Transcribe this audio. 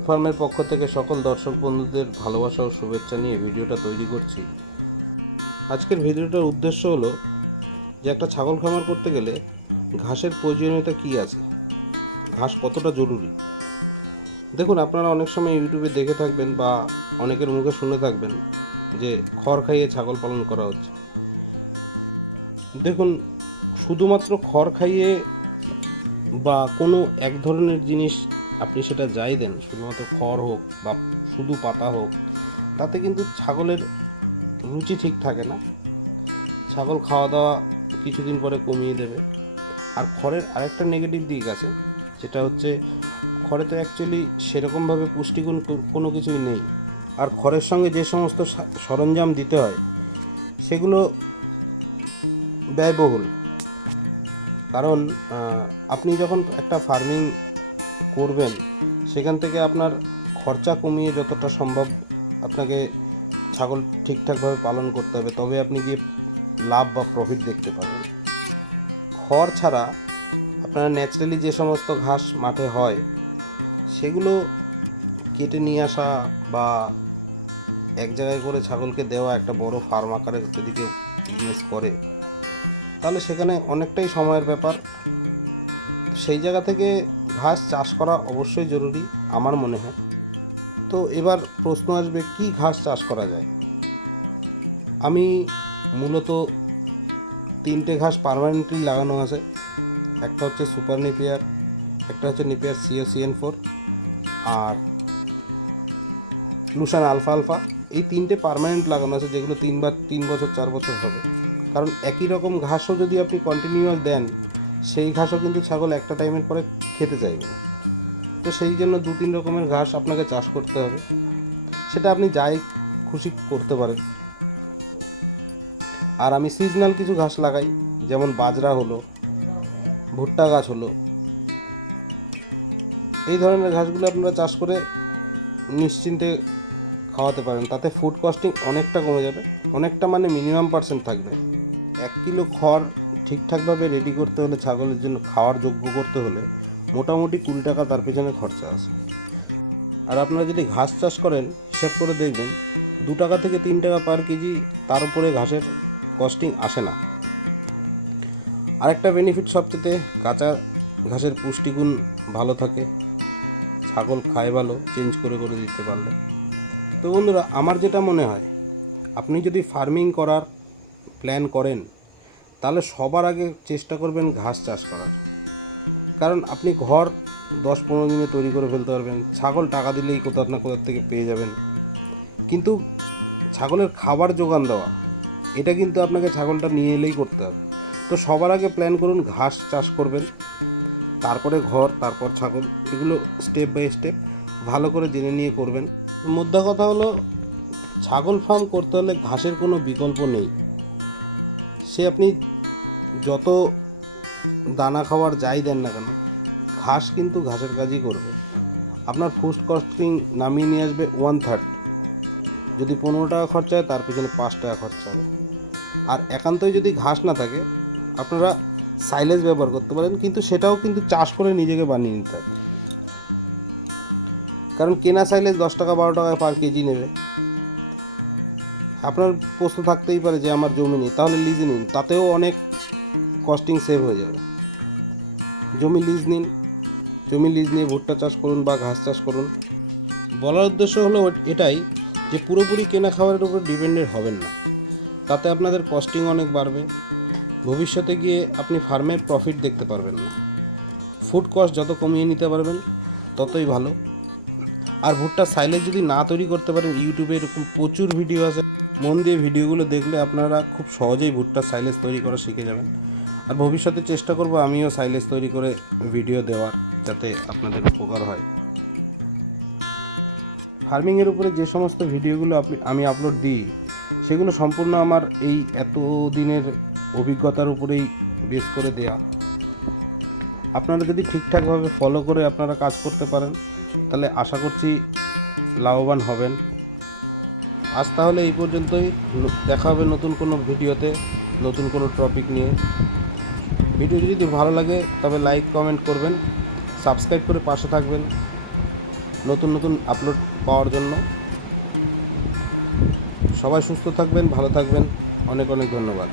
গাওট ফার্মের পক্ষ থেকে সকল দর্শক বন্ধুদের ভালোবাসা ও শুভেচ্ছা নিয়ে ভিডিওটা তৈরি করছি। আজকের ভিডিওটার উদ্দেশ্য হলো যে একটা ছাগল খামার করতে গেলে ঘাসের প্রয়োজনীয়তা কী আছে, ঘাস কতটা জরুরি। দেখুন, আপনারা অনেক সময় ইউটিউবে দেখে থাকবেন বা অনেকের মুখে শুনে থাকবেন যে খড় খাইয়ে ছাগল পালন করা হচ্ছে। দেখুন, শুধুমাত্র খড় খাইয়ে বা কোনো এক ধরনের জিনিস আপনি সেটা যাই দেন, শুধুমাত্র খড় হোক বা শুধু পাতা হোক, তাতে কিন্তু ছাগলের রুচি ঠিক থাকে না। ছাগল খাওয়া দাওয়া কিছুদিন পরে কমিয়ে দেবে। আর খড়ের আরেকটা নেগেটিভ দিক আছে, যেটা হচ্ছে খড়ে তো অ্যাকচুয়ালি সেরকমভাবে পুষ্টিগুণ কোনো কিছুই নেই। আর খড়ের সঙ্গে যে সমস্ত সরঞ্জাম দিতে হয় সেগুলো ব্যয়বহুল। কারণ আপনি যখন একটা ফার্মিং করবেন, সেখান থেকে আপনার খরচা কমিয়ে যতটা সম্ভব আপনাকে ছাগল ঠিকঠাকভাবে পালন করতে হবে, তবে আপনি গিয়ে লাভ বা প্রফিট দেখতে পাবেন। খড় ছাড়া আপনারা ন্যাচারালি যে সমস্ত ঘাস মাঠে হয় সেগুলো কেটে নিয়ে আসা বা এক জায়গায় করে ছাগলকে দেওয়া, একটা বড় ফার্ম আকারে যদি কেউ বিজনেস করে তাহলে সেখানে অনেকটাই সময়ের ব্যাপার। সেই জায়গা থেকে ঘাস চাষ করা অবশ্যই জরুরি আমার মনে হয়। তো এবার প্রশ্ন আসবে, কি ঘাস চাষ করা যায়। আমি মূলত তিনটে ঘাস পার্মানেন্টলি লাগানো আছে। একটা হচ্ছে সুপার নেপিয়ার, একটা হচ্ছে নেপিয়ার COCN4, আর লুসান আলফা আলফা। এই তিনটে পার্মানেন্ট লাগানো আছে, যেগুলো 3 বছর 4 বছর হবে। কারণ একই রকম ঘাসও যদি আপনি কন্টিনিউয়াস দেন, সেই ঘাসও কিন্তু ছাগল একটা টাইমের পরে খেতে চাইবে না। তো সেই জন্য 2-3 রকমের ঘাস আপনাকে চাষ করতে হবে। সেটা আপনি যাই খুশি করতে পারেন। আর আমি সিজনাল কিছু ঘাস লাগাই, যেমন বাজরা হলো, ভুট্টা গাছ হলো। এই ধরনের ঘাসগুলো আপনারা চাষ করে নিশ্চিন্তে খাওয়াতে পারেন। তাতে ফুড কস্টিং অনেকটা কমে যাবে, অনেকটা মানে মিনিমাম % থাকবে। 1 কিলো খড় ঠিকঠাকভাবে রেডি করতে হলে, ছাগলের জন্য খাওয়ার যোগ্য করতে হলে মোটামুটি 20 টাকা তার পেছনে খরচা আছে। আর আপনারা যদি ঘাস চাষ করেন, হিসাব করে দেখবেন 2 টাকা থেকে 3 টাকা পার কেজি, তার উপরে ঘাসের কস্টিং আসে না। আরেকটা বেনিফিট, সবচেয়ে কাঁচা ঘাসের পুষ্টিগুণ ভালো থাকে, ছাগল খায় ভালো, চেঞ্জ করে করে দিতে পারলে। তো বন্ধুরা, আমার যেটা মনে হয়, আপনি যদি ফার্মিং করার প্ল্যান করেন তাহলে সবার আগে চেষ্টা করবেন ঘাস চাষ করার। কারণ আপনি ঘর 10-15 দিনে তৈরি করে ফেলতে পারবেন, ছাগল টাকা দিলেই কোথাও না কোথাও থেকে পেয়ে যাবেন। কিন্তু ছাগলের খাবার জোগান দেওয়া, এটা কিন্তু আপনাকে ছাগলটা নিয়ে এলেই করতে হবে। তো সবার আগে প্ল্যান করুন ঘাস চাষ করবেন, তারপরে ঘর, তারপর ছাগল। এগুলো স্টেপ বাই স্টেপ ভালো করে জেনে নিয়ে করবেন। মোদ্দা কথা হলো, ছাগল ফার্ম করতে হলে ঘাসের কোনো বিকল্প নেই। সে আপনি যত দানা খাবার যাই দেন না কেন, ঘাস কিন্তু ঘাসের কাজই করবে। আপনার ফুড কস্টিং নামিয়ে নিয়ে আসবে 1/3। যদি 15 টাকা খরচা হয়, তার পেছনে 5 টাকা খরচা হবে। আর একান্তই যদি ঘাস না থাকে, আপনারা সাইলেজ ব্যবহার করতে পারেন, কিন্তু সেটাও কিন্তু চাষ করে নিজেকে বানিয়ে নিতে হবে। কারণ কেনা সাইলেজ 10 টাকা 12 টাকায় পার কেজি নেবে। আপনার প্রশ্ন থাকতেই পারে যে আমার জমি নেই, তাহলে লিজে নিন, তাতেও অনেক কস্টিং সেভ হয়ে যাবে। জমি লিজ নিন, জমি লিজ নিয়ে ভুট্টা চাষ করুন বা ঘাস চাষ করুন। বলার উদ্দেশ্য হলো এটাই যে পুরোপুরি কেনা খাবারের উপর ডিপেন্ডেন্ট হবেন না, তাতে আপনাদের কস্টিং অনেক বাড়বে। ভবিষ্যতে গিয়ে আপনি ফার্মের প্রফিট দেখতে পারবেন না। ফুড কস্ট যত কমিয়ে নিতে পারবেন ততই ভালো। আর ভুট্টার সাইলেজ যদি না তৈরি করতে পারেন, ইউটিউবে এরকম প্রচুর ভিডিও আছে, মন দিয়ে ভিডিওগুলো দেখলে আপনারা খুব সহজেই ভুট্টার সাইলেজ তৈরি করা শিখে যাবেন। আর ভবিষ্যতে চেষ্টা করব আমিও সাইলেজ তৈরি করে ভিডিও দেওয়ার, যাতে আপনাদের উপকার হয়। ফার্মিংয়ের উপরে যে সমস্ত ভিডিওগুলো আমি আপলোড দিই, সেগুলো সম্পূর্ণ আমার এই এতদিনের অভিজ্ঞতার উপরেই বেস করে দেয়া। আপনারা যদি ঠিকঠাকভাবে ফলো করে আপনারা কাজ করতে পারেন, তাহলে আশা করছি লাভবান হবেন। আজ তাহলে এই পর্যন্তই। দেখা হবে নতুন কোনো ভিডিওতে, নতুন কোনো টপিক নিয়ে। ভিডিওটি যদি ভালো লাগে তবে লাইক কমেন্ট করবেন, সাবস্ক্রাইব করে পাশে থাকবেন। নতুন নতুন আপলোড পাওয়ার জন্য। সবাই সুস্থ থাকবেন, ভালো থাকবেন, অনেক অনেক ধন্যবাদ।